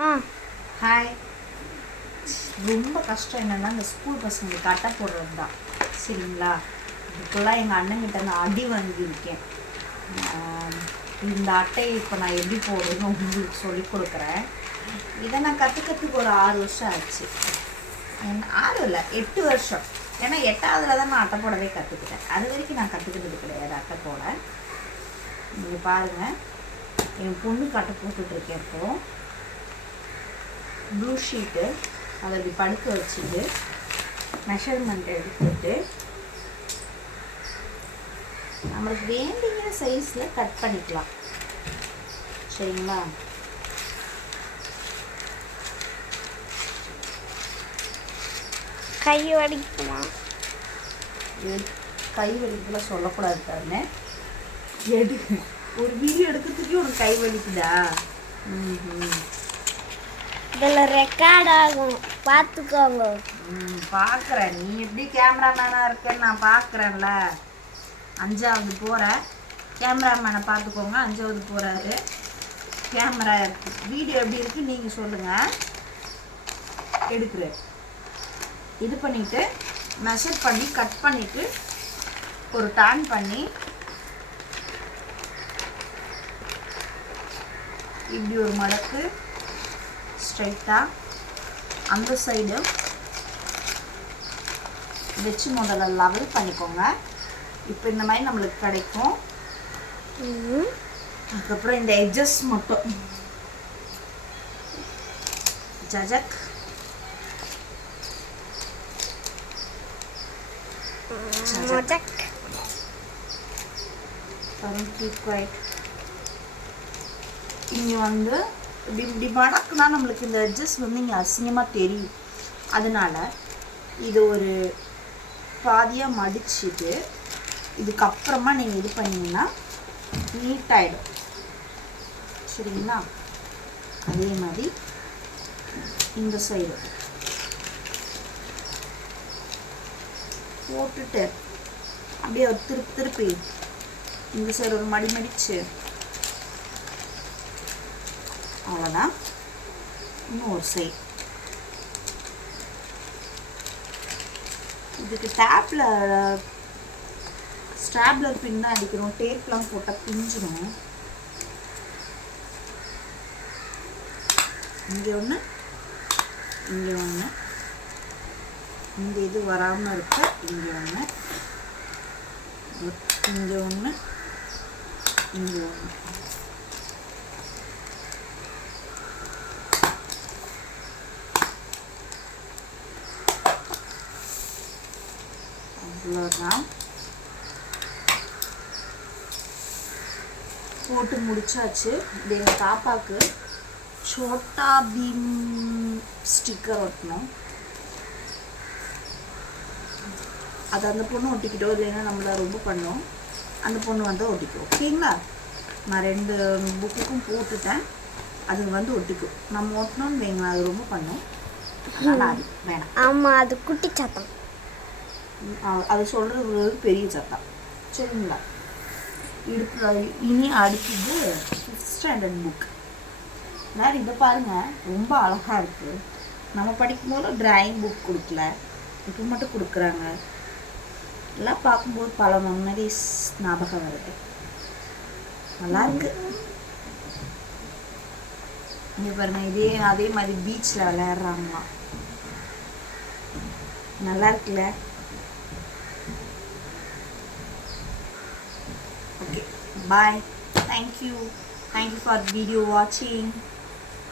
Hi. ரொம்ப கஷ்டம் என்னென்னா இந்த ஸ்கூல் பசங்களுக்கு அட்டை போடுறது தான். சரிங்களா? இதுக்குள்ளே எங்கள் அண்ணங்கிட்ட நான் அடி வாங்கியிருக்கேன். இந்த அட்டையை இப்போ நான் எப்படி போடுறதுன்னு உங்களுக்கு சொல்லி கொடுக்குறேன். இதை நான் கற்றுக்கிறதுக்கு ஒரு 6 வருஷம் ஆச்சு. 6 இல்லை 8 வருஷம். ஏன்னா 8ஆவதுல தான் நான் அட்டை போடவே கற்றுக்கிட்டேன். அது வரைக்கும் நான் கற்றுக்கிட்டது கிடையாது அட்டை போட. நீங்கள் பாருங்கள், என் பொண்ணுக்கு அட்டை போட்டுட்ருக்கேன். இப்போது ப்ளூ ஷீட்டு அதை இப்படி படுக்க வச்சுட்டு மெஷர்மெண்ட் எடுத்துட்டு நம்மளுக்கு வேண்டிய சைஸில் கட் பண்ணிக்கலாம். சரிங்களா? கை வலிக்குமா? கை வலிக்குள்ள சொல்லக்கூடாது தானே. ஒரு வீடியோ எடுக்கிறதுக்கே ஒரு கை வலிக்குதா? இதில் ரெக்கார்ட் ஆகும், பார்த்துக்கோங்க. பார்க்குறேன். நீ எப்படி கேமராமேனாக இருக்கேன்னு நான் பார்க்குறேன்ல. 5ஆவது போகிற கேமராமேனை பார்த்துக்கோங்க. 5ஆவது போகிறாரு. கேமரா வீடியோ எப்படி இருக்குது நீங்கள் சொல்லுங்கள். எடுக்கிறேன். இது பண்ணிவிட்டு மெஷர் பண்ணி கட் பண்ணிவிட்டு ஒரு டர்ன் பண்ணி இப்படி ஒரு மடக்கு ஸ்ட்ரைட்டாக அந்த சைடு வச்சு முதல்ல லெவல் பண்ணிக்கோங்க. இப்போ இந்த மாதிரி நம்மளுக்கு கிடைக்கும். அதுக்கப்புறம் இந்த எட்ஜஸ் மட்டும் ஜஜக் இங்கே வந்து இப்படி இப்படி மடக்குனா நம்மளுக்கு இந்த எட்ஜஸ் வந்து இங்கே அசிங்கமாக தெரியும். அதனால இது ஒரு பாதியாக மடிச்சுட்டு இதுக்கப்புறமா நீங்கள் இது பண்ணிங்கன்னா நீட்டாகிடும். சரிங்களா? அதே மாதிரி இந்த சைடு போட்டுட்டு அப்படியே ஒரு திருப்பி இந்த சைடு ஒரு மடிச்சு அவ்வளோதான். இன்னும் ஒரு சைடு இதுக்கு ஸ்டாப்லர் பின் தான் அடிக்கிறோம். டேப்லாம் போட்டால் பிஞ்சிடும். இங்கே ஒன்று, இங்கே ஒன்று, இந்த இது வராமல் இருக்க இங்கே ஒன்று, இங்கே ஒன்று, இங்கே ஒன்று. அவ்வளோதான். போட்டு முடிச்சாச்சு. இது எங்கள் பாப்பாவுக்கு சோட்டா பீம் ஸ்டிக்கர் ஒட்டணும். அது அந்த பொண்ணு ஒட்டிக்கிட்டோம். இல்லைன்னா நம்மளை ரொம்ப பண்ணோம். அந்த பொண்ணு வந்து ஒட்டிக்கும். ஓகேங்களா? நான் 2 புக்குக்கும் போட்டுட்டேன். அது வந்து ஒட்டிக்கும். நம்ம ஒட்டணும்னு வைங்களா, அது ரொம்ப பண்ணோம். அதனால் அது வேணாம். ஆமாம், அது குட்டி சத்தம். அது சொல்கிறது பெரிய சத்தம். சரிங்களா? இனி அடுத்தது 5th ஸ்டாண்டர்ட் புக். வேறு இதை பாருங்கள், ரொம்ப அழகாக இருக்குது. நம்ம படிக்கும்போது ட்ராயிங் புக் கொடுக்கல, இப்போ மட்டும் கொடுக்குறாங்க. எல்லாம் பார்க்கும்போது பல மெமரிஸ் ஞாபகம் வருது. நல்லாயிருக்கு. இங்கே பாருங்கள், அதே மாதிரி பீச்சில் விளையாடுறாங்களாம். நல்லா இருக்குல்ல? Okay, bye. Thank you for video watching.